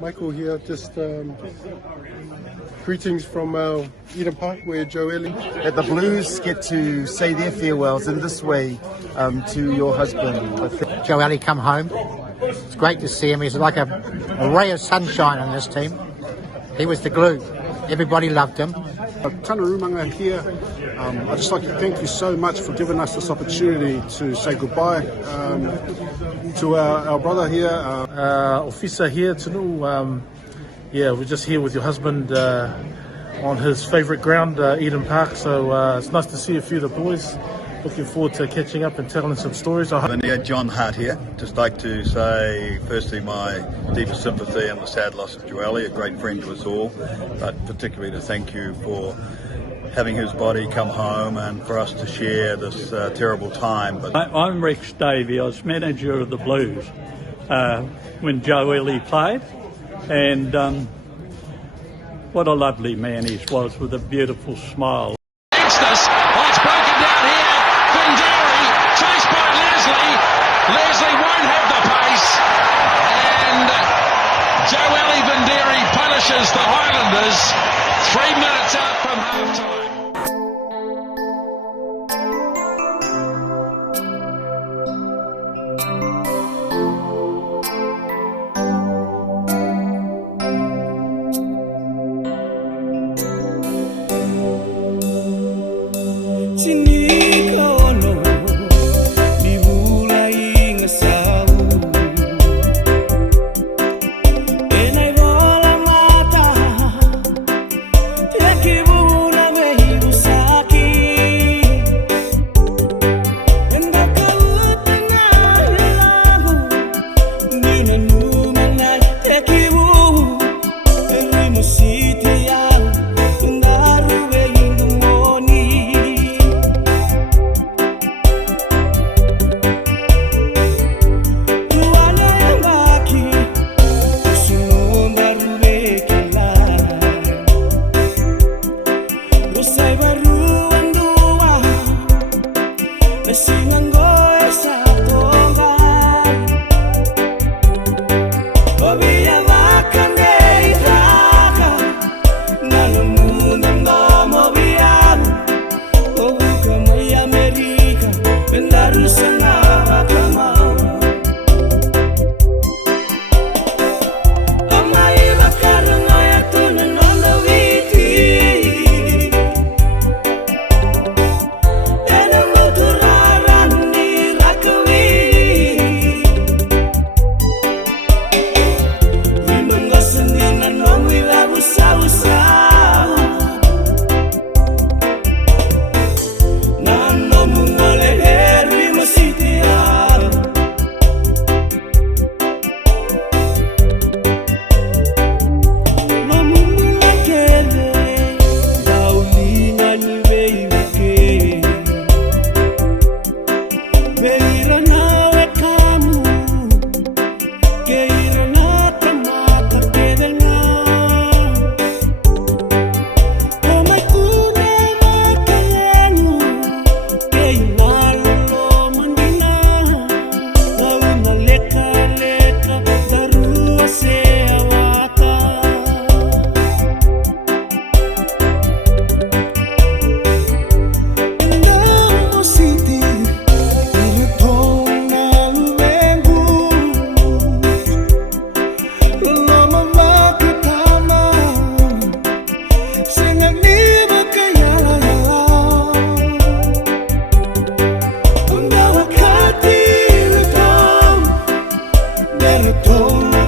Michael here, just greetings from Eden Park where Joelle. That the Blues get to say their farewells in this way to your husband. Joelle come home. It's great to see him. He's like a ray of sunshine on this team. He was the glue. Everybody loved him. Tana Rumanga here. I'd just like to thank you so much for giving us this opportunity to say goodbye to our brother here. Officer here, Tunu. We're just here with your husband on his favourite ground, Eden Park. So it's nice to see a few of the boys. Looking forward to catching up and telling some stories. John Hart here. Just like to say, firstly, my deepest sympathy and the sad loss of Joelle, a great friend to us all, but particularly to thank you for having his body come home and for us to share this terrible time. I'm Rex Davey. I was manager of the Blues when Joelle played, and what a lovely man he was with a beautiful smile. Leslie won't have the pace, and Joelle Vinderi punishes the Highlanders 3 minutes out from half-time. Told me